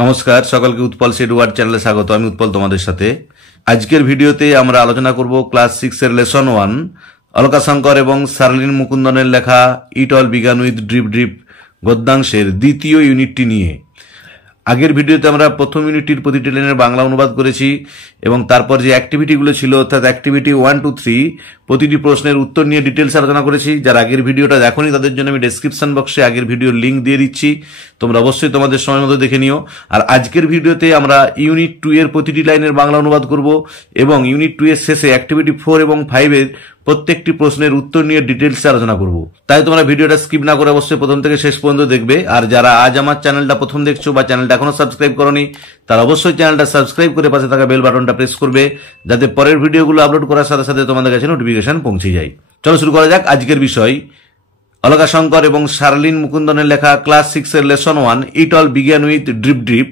নমস্কার সকলকে Utpal shed word চ্যানেলে স্বাগত। আমি উৎপল তোমাদের সাথে। আজকের ভিডিওতে আমরা আলোচনা করব ক্লাস 6 এর লেসন 1 অলকাশঙ্কর এবং শার্লিন মুকুন্দনের লেখা it all began with drip drip গদ্যাংশের দ্বিতীয় ইউনিটটি নিয়ে। আগের ভিডিওতে আমরা প্রথম ইউনিটটির প্রতিটি লাইনের বাংলা অনুবাদ করেছি এবং তারপর যে অ্যাক্টিভিটিগুলো ছিল অর্থাৎ অ্যাক্টিভিটি 1, 2, 3 প্রতিটি প্রশ্নের উত্তর নিয়ে ডিটেলস আলোচনা করেছি। যারা আগের ভিডিওটা দেখোনি তাদের জন্য আমি ডেসক্রিপশন বক্সে আগের ভিডিওর লিঙ্ক দিয়ে দিচ্ছি, তোমরা অবশ্যই তোমাদের সময় মতো দেখে নিও। আর আজকের ভিডিওতে আমরা ইউনিট 2 এর প্রতিটি লাইনের বাংলা অনুবাদ করব এবং ইউনিট 2 এর শেষে অ্যাক্টিভিটি 4 এবং 5 এর প্রত্যেকটি প্রশ্নের উত্তর নিয়ে ডিটেলসে আলোচনা করব। তাই তোমরা ভিডিওটা স্কিপ না করে অবশ্যই প্রথম থেকে শেষ পর্যন্ত দেখবে। আর যারা আজ আমার চ্যানেলটা প্রথম দেখছো বা চ্যানেলটা এখনো সাবস্ক্রাইব করোনি তারা অবশ্যই চ্যানেলটা সাবস্ক্রাইব করে পাশে থাকা বেল বাটনটা প্রেস করবে, যাতে পরের ভিডিওগুলো আপলোড করার সাথে সাথে তোমাদের কাছে নোটিফিকেশন পৌঁছে যায়। চলো শুরু করা যাক আজকের বিষয়, অলকাশঙ্কর এবং শার্লিন মুকুন্দনের লেখা ক্লাস 6 এর lesson 1 it all began with drip drip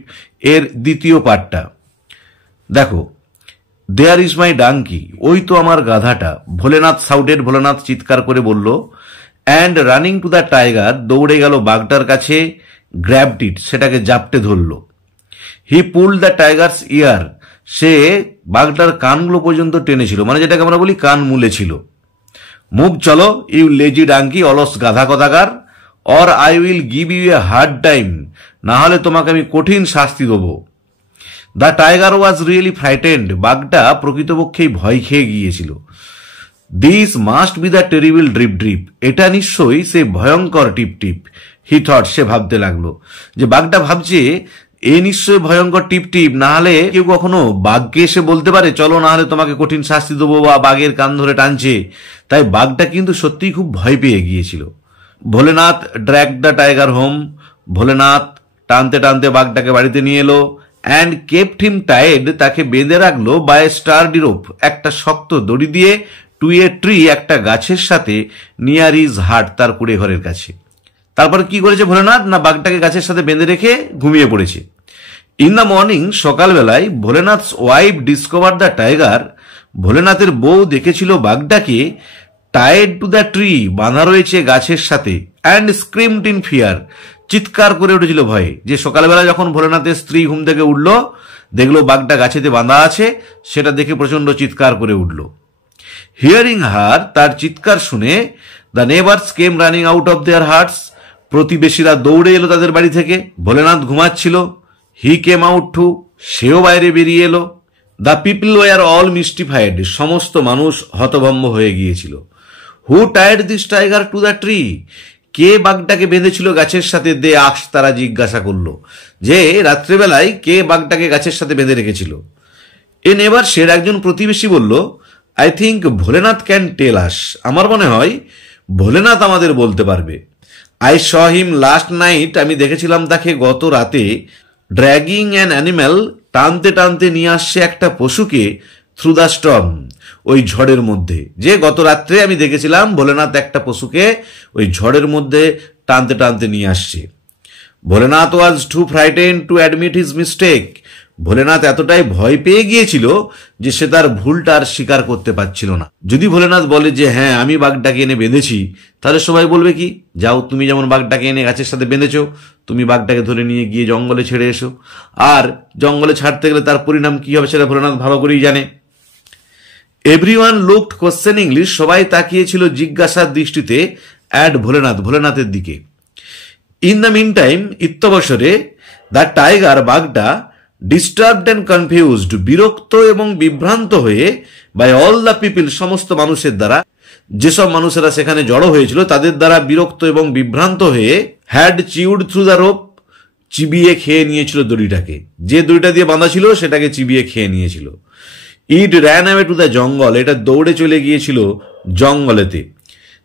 এর দ্বিতীয় পার্টটা। দেখো, দেয়ার ইজ মাই ডাঙ্কি, ওই তো আমার গাধাটা, ভোলেনাথ সাউটেড, ভোলেনাথ চিৎকার করে বলল। And running to the tiger, দৌড়ে গেল বাঘটার কাছে। গ্র্যাবড ইট, সেটাকে জাপটে ধরল। He pulled the tiger's ear, সে বাঘটার কানগুলো পর্যন্ত টেনেছিল, মানে যেটাকে আমরা বলি কান মুলেছিল। মুভ, চলো, ইউ লেজি ডাঙ্কি, অলস গাধা কথাকার। Or I will give you a hard time, না হলে তোমাকে আমি কঠিন শাস্তি দেবো। The tiger was really frightened, বাঘটা প্রকৃতপক্ষেই ভয় খেয়ে গিয়েছিল। This must B the terrible drip drip, এটা নিশ্চয়ই সে ভয়ঙ্কর টিপ টিপ। হি থট, সে ভাবতে লাগলো যে বাঘটা ভাবছে এ নিশ্চয়ই ভয়ঙ্কর টিপ টিপ, না হলে কেউ কখনো বাঘকে এসে বলতে পারে চলো না হলে তোমাকে কঠিন শাস্তি দেবো, বা বাঘের কান ধরে টানছে। তাই বাঘটা কিন্তু সত্যিই খুব ভয় পেয়ে গিয়েছিল। Bholenath drag the tiger home, Bholenath টানতে টানতে বাঘটাকে বাড়িতে নিয়ে এলো। অ্যান্ড কেপ্ট হিম টাইড, তাকে বেঁধে রাখলো বাই স্টার্ডি রোপ, একটা শক্ত দড়ি দিয়ে, টু এ ট্রি, একটা গাছের সাথে, নিয়ার ইজ হার্ট, তার কুড়ে ঘরের কাছে। তারপর কি করেছে ভোলেনাথ, না বাঘটাকে গাছের সাথে বেঁধে রেখে ঘুমিয়ে পড়েছে। ইন দ্য মর্নিং, সকালবেলায়, Bholenath's wife discover the tiger, ভোলেনাথের বউ দেখেছিল বাঘটাকে টাইড টু দ্য ট্রি, বাঁধা রয়েছে গাছের সাথে। অ্যান্ড স্ক্রিমড ইন ফিয়ার, চিৎকার করে উঠেছিল ভয়ে। যে সকালবেলা যখন ভোলেনাথের স্ত্রী ঘুম থেকে উঠল, দেখলো বাঘটা গাছেতে বাঁধা আছে, সেটা দেখে প্রচন্ড চিৎকার করে উঠল। হিয়ারিং হার, তার চিৎকার শুনে, the neighbours came running out of their hertz, প্রতিবেশীরা দৌড়ে এলো তাদের বাড়ি থেকে। ভোলেনাথ ঘুমাচ্ছিল। হি কেম আউট টু, সেও বাইরে বেরিয়ে এলো। The people were all mystified, সমস্ত মানুষ হতভম্ব হয়ে গিয়েছিল। Who tied this tiger to the tree, কে বাঘটাকে বেঁধেছিল গাছের সাথে? দে আস, তারা জিজ্ঞাসা করলো যে রাত্রেবেলায় কে বাঘটাকে গাছের সাথে বেঁধে রেখেছিল। এ নেবার, সের একজন প্রতিবেশী বলল, I think Bholenath can tell us, আমার মনে হয় ভোলেনাথ আমাদের বলতে পারবে। I saw him last night, আমি দেখেছিলাম তাকে গত রাতে, ড্র্যাগিং অ্যান অ্যানিম্যাল, টানতে টানতে নিয়ে আসছে একটা পশুকে, থ্রু দ্য স্টর্ম, ওই ঝড়ের মধ্যে। যে গত রাত্রে আমি দেখেছিলাম ভোলেনাথ একটা পশুকে ওই ঝড়ের মধ্যে টানতে টানতে নিয়ে আসছে। Bholenath was too frightened to admit his mistake, Bholenath এতটাই ভয় পেয়ে গিয়েছিল যে সে তার ভুলটা আর স্বীকার করতে পারছিল না। যদি ভোলেনাথ বলে যে হ্যাঁ আমি বাঘটাকে এনে বেঁধেছি, তাহলে সবাই বলবে কি, যাও তুমি যেমন বাঘটাকে এনে গাছের সাথে বেঁধেছো, তুমি বাঘটাকে ধরে নিয়ে গিয়ে জঙ্গলে ছেড়ে এসো। আর জঙ্গলে ছাড়তে গেলে তার পরিণাম কি হবে সেটা ভোলেনাথ ভালো করেই জানে। এভরিওয়ান লুকড কোশ্চেনিংলি, সবাই তাকিয়েছিল জিজ্ঞাসার দৃষ্টিতে অ্যাট ভোলেনাথ, ভোলেনাথের দিকে। ইন দ্য মিন টাইম, ইত্যবসরে, দ্য টাইগার, বাঘটা, ডিস্টার্বড অ্যান্ড কনফিউজড, বিরক্ত এবং বিভ্রান্ত হয়ে, বাই অল দ্য পিপল, সমস্ত মানুষের দ্বারা, যেসব মানুষেরা সেখানে জড়ো হয়েছিল তাদের দ্বারা বিরক্ত এবং বিভ্রান্ত হয়ে, had chewed through the rope, চিবিয়ে খেয়ে নিয়েছিল দড়িটাকে। যে দড়িটা দিয়ে বাঁধা ছিল সেটাকে চিবিয়ে খেয়ে নিয়েছিল। It ran away to the jungle, এটা দৌড়ে চলে গিয়েছিল জঙ্গলেতে।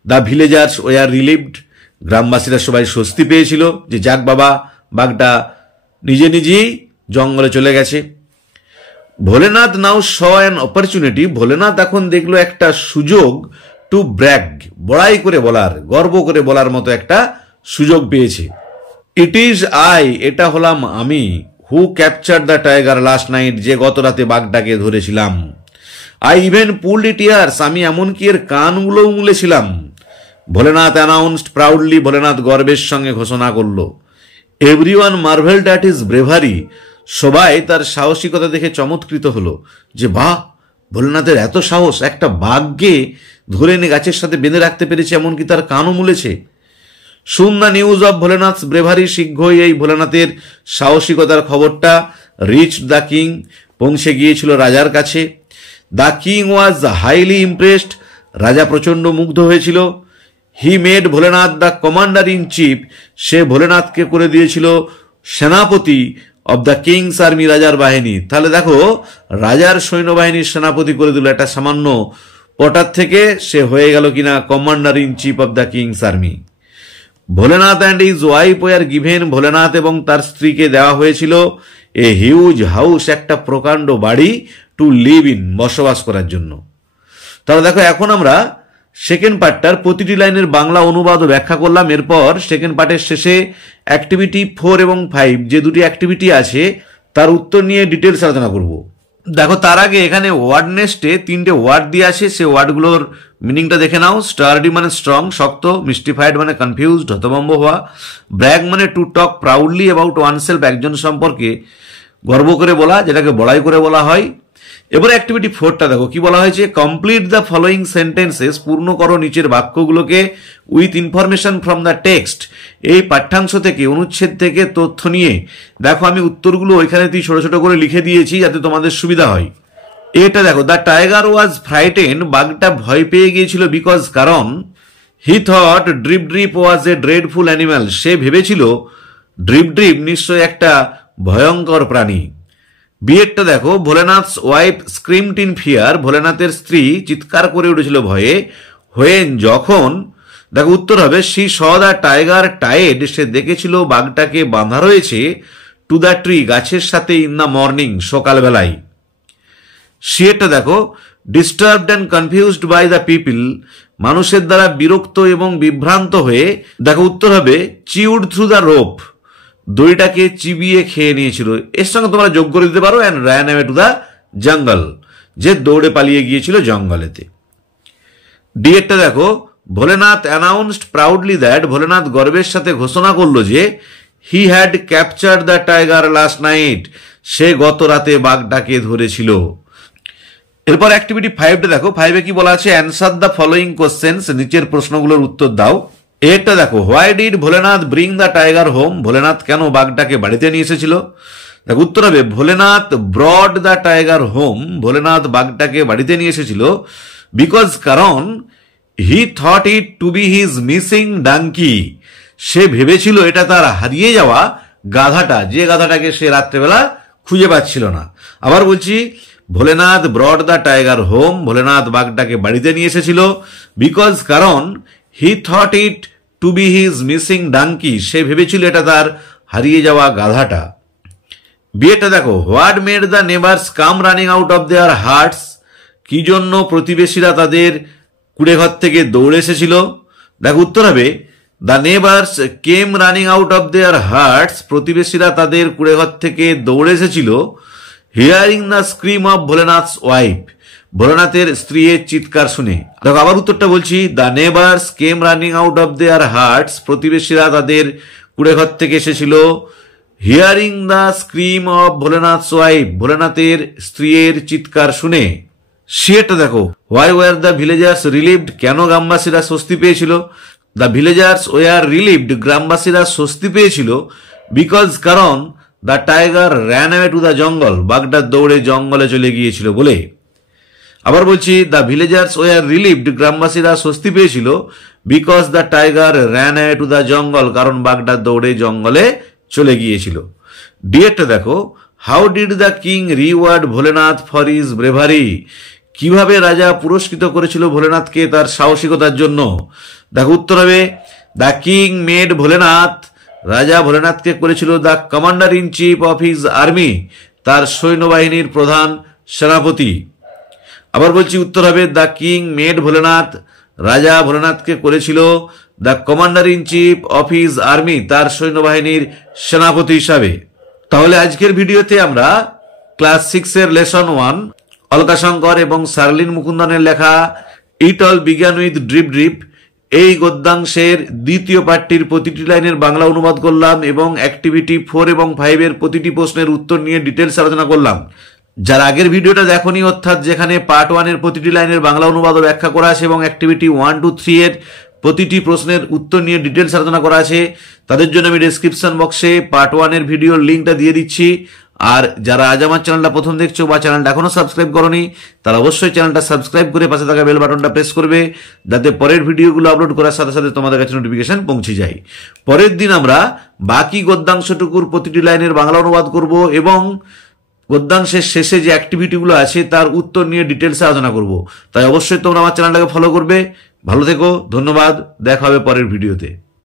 দ্য ভিলেজার্স ওয়ার রিলিভড, গ্রামবাসীরা সবাই স্বস্তি পেয়েছিল যে যাক বাবা, বাঘটা নিজে নিজেই জঙ্গলে চলে গেছে। ভোলেনাথ নাও শ অ্যান অপরচুনিটি, ভোলেনাথ এখন দেখলো একটা সুযোগ, টু ব্র্যাগ, বড়াই করে বলার, গর্ব করে বলার মতো একটা সুযোগ পেয়েছে। ইট ইজ আই, এটা হলাম আমি, who capture the tiger last night, যে গত রাতে বাঘটাকে ধরেছিলাম। I even pulled it ears, আমি এমনকি এর কানগুলো মুলেছিলাম। ভোলেনাথ অ্যানাউন্সড প্রাউডলি, ভোলেনাথ গর্বের সঙ্গে ঘোষণা করল। Everyone marvelled at his bravery, সবাই তার সাহসিকতা দেখে চমৎকৃত হলো যে বাহ, ভোলেনাথের এত সাহস, একটা বাঘকে ধরে এনে গাছের সাথে বেঁধে রাখতে পেরেছে, এমনকি তার কানও মুলেছে। শুন the news of Bholenath bravery, শীঘ্রই এই ভোলেনাথের সাহসিকতার খবরটা রিচ দ্য কিং, পৌঁছে গিয়েছিল রাজার কাছে। The king was highly impressed, রাজা প্রচণ্ড মুগ্ধ হয়েছিল। He made Bholenath the commander in chief, সে ভোলেনাথকে করে দিয়েছিল সেনাপতি অব দ্য কিংস আর্মি, রাজার বাহিনী। তাহলে দেখো, রাজার সৈন্যবাহিনীর সেনাপতি করে দিল, একটা সামান্য পটার থেকে সে হয়ে গেল কিনা commander in chief of the king's army. Bholenath and his wife were given, Bholenath এবং তার স্ত্রীকে দেওয়া হয়েছিল এ হিউজ হাউস, একটা প্রকাণ্ড বাড়ি, টু লিভ ইন, বসবাস করার জন্য। তাহলে দেখো, এখন আমরা সেকেন্ড পার্টটার প্রতিটি লাইনের বাংলা অনুবাদ ও ব্যাখ্যা করলাম। এরপর সেকেন্ড পার্টের শেষে অ্যাক্টিভিটি 4 এবং 5 যে দুটি অ্যাক্টিভিটি আছে তার উত্তর নিয়ে ডিটেলস আলোচনা করব। দেখো, তার আগে এখানে ওয়ার্ড নেস্টে 3টে ওয়ার্ড দিয়ে আছে, সে ওয়ার্ডগুলোর মিনিংটা দেখে নাও। স্টার্ডি মানে স্ট্রং, শক্ত। মিস্টিফাইড মানে কনফিউজড, হতভম্ব হওয়া। ব্র্যাগ মানে to talk proudly about oneself, একজন সম্পর্কে গর্ব করে বলা, যেটাকে বড়াই করে বলা হয়। এবার অ্যাক্টিভিটি 4টা দেখো কি বলা হয়েছে, কমপ্লিট দ্য ফলোয়িং সেন্টেন্সেস, পূর্ণ করো নিচের বাক্যগুলোকে with information from the text, এই পাঠ্যাংশ থেকে, অনুচ্ছেদ থেকে তথ্য নিয়ে। দেখো, আমি উত্তরগুলো ওইখানে ছোট ছোট করে লিখে দিয়েছি যাতে তোমাদের সুবিধা হয়। এটা দেখো, দ্য টাইগার ওয়াজ ফ্রাইটেন, বাঘটা ভয় পেয়ে গিয়েছিল, বিকজ, কারণ, he thought drip drip was a dreadful animal, সে ভেবেছিল ড্রিপ ড্রিপ নিশ্চয় একটা ভয়ঙ্কর প্রাণী। বিয়েরটা দেখো, Bholenath's wife screamed in fear, ভোলেনাথের স্ত্রী চিৎকার করে উঠেছিল ভয়ে। হোয়েন, যখন। দেখো উত্তর হবে she saw the tiger tied, সে দেখেছিল বাঘটাকে বাঁধা রয়েছে টু দ্য ট্রি, গাছের সাথে, ইন দ্য মর্নিং, সকালবেলায়। সিয়েরটা দেখো, disturbed and confused by the people, মানুষের দ্বারা বিরক্ত এবং বিভ্রান্ত হয়ে। দেখো উত্তর হবে চিউড থ্রু দ্য রোপ, দড়িটাকে চিবিয়ে খেয়ে নিয়েছিল। এর সঙ্গে তোমরা যোগ করে দিতে পারো and ran away to the jungle, যে দৌড়ে পালিয়ে গিয়েছিল জঙ্গলেতে। ডিএরটা দেখো, Bholenath announced proudly that, Bholenath গর্বের সাথে ঘোষণা করলো যে he had capture the tiger last night, সে গত রাতে বাঘটাকে ধরেছিল। এরপর অ্যাক্টিভিটি 5টা দেখো, 5-এ কি বলা আছে, অ্যান্সার দ্য ফলোয়িং কোশ্চেন্স, নিচের প্রশ্নগুলোর উত্তর দাও। এটা দেখো, why did Bholenath bring the tiger home, Bholenath কেন বাঘটাকে বাড়িতে নিয়ে এসেছিল। দেখো উত্তর হবে Bholenath brought the tiger home, Bholenath বাঘটাকে বাড়িতে নিয়ে এসেছিল বিকজ, কারণ, he thought it to be his missing donkey, সে ভেবেছিল এটা তার হারিয়ে যাওয়া গাধাটা, যে গাধাটাকে সে রাত্রেবেলা খুঁজে পাচ্ছিল না। আবার বলছি, Bholenath brought the tiger home, Bholenath বাঘটাকে বাড়িতে নিয়ে এসেছিল বিকজ, কারণ, he thought it to be his missing donkey, সে ভেবেছিল এটা তার হারিয়ে যাওয়া গাধাটা। বিয়েটা দেখো, what made the neighbours come running out of their huts, কি জন্য প্রতিবেশীরা তাদের কুড়েঘর থেকে দৌড়ে এসেছিল। দেখো উত্তর হবে the neighbours came running out of their hertz, প্রতিবেশীরা তাদের কুড়েঘর থেকে দৌড়ে এসেছিল hearing the scream of Bholenath's wife, ভোলেনাথের স্ত্রীর চিৎকার শুনে। দেখো আবার উত্তরটা বলছি, the neighbours came running out of their hertz, প্রতিবেশীরা তাদের কুড়েঘর থেকে এসেছিল hearing the scream of Bholenath's wife, ভোলেনাথের স্ত্রীর চিৎকার শুনে। সিয়েরটা দেখো, why were the villagers relieved, কেন গ্রামবাসীরা স্বস্তি পেয়েছিল। দ্য ভিলেজার্স ওয়ার রিলিভড, গ্রামবাসীরা স্বস্তি পেয়েছিল বিকজ, কারণ, the tiger ran away to the জঙ্গল, বাঘটা দৌড়ে জঙ্গলে চলে গিয়েছিল বলে। আবার বলছি, দ্য ভিলেজার্স ওয়ার রিলিভড, গ্রামবাসীরা স্বস্তি পেয়েছিল because the tiger ran away to the জঙ্গল, কারণ বাঘটা দৌড়ে জঙ্গলে চলে গিয়েছিল। ডিএরটা দেখো, how did the king reward Bholenath for his bravery, কিভাবে রাজা পুরস্কৃত করেছিল ভোলেনাথকে তার সাহসিকতার জন্য। দেখো উত্তর হবে দ্য কিং মেড ভোলেনাথ, রাজা ভোলেনাথকে করেছিল the commander in chief of his army, তার সৈন্যবাহিনীর প্রধান সেনাপতি। আবার বলছি উত্তর হবে দ্য কিং মেড ভোলেনাথ, রাজা ভোলেনাথকে করেছিল the commander in chief of his army, তার সৈন্যবাহিনীর সেনাপতি হিসাবে। তাহলে আজকের ভিডিওতে আমরা ক্লাস 6-এর লেসন 1 অলকাশঙ্কর এবং শার্লিন মুকুন্দনের লেখা it all began with drip drip, এই গদ্যাংশের দ্বিতীয় পাঠটির প্রতিটি লাইনের বাংলা অনুবাদ করলাম এবং অ্যাক্টিভিটি 4 এবং 5 এর প্রতিটি প্রশ্নের উত্তর নিয়ে ডিটেলস আলোচনা করলাম। যারা আগের ভিডিওটা দেখোনি, অর্থাৎ যেখানে পার্ট 1 এর প্রতিটি লাইনের বাংলা অনুবাদ ও ব্যাখ্যা করা আছে এবং অ্যাক্টিভিটি 1, 2, 3 এর প্রতিটি প্রশ্নের উত্তর নিয়ে ডিটেলস আলোচনা করা আছে, তাদের জন্য আমি ডেসক্রিপশন বক্সে পার্ট 1 এর ভিডিওর লিঙ্কটা দিয়ে দিচ্ছি। আর যারা আজ আমার চ্যানেলটা প্রথম দেখছো বা চ্যানেলটা এখনো সাবস্ক্রাইব করনি, তারা অবশ্যই চ্যানেলটা সাবস্ক্রাইব করে পাশে থাকা বেল বাটনটা প্রেস করবে, যাতে পরের ভিডিওগুলো আপলোড করার সাথে সাথে তোমাদের কাছে নোটিফিকেশন পৌঁছে যায়। পরের দিন আমরা বাকি গদ্যাংশটুকুর প্রতিটি লাইনের বাংলা অনুবাদ করব এবং গদ্যাংশের শেষে যে অ্যাক্টিভিটিগুলো আছে তার উত্তর নিয়ে ডিটেলসে আলোচনা করব। তাই অবশ্যই তোমরা আমার চ্যানেলটাকে ফলো করবে। ভালো থেকো, ধন্যবাদ, দেখা হবে পরের ভিডিওতে।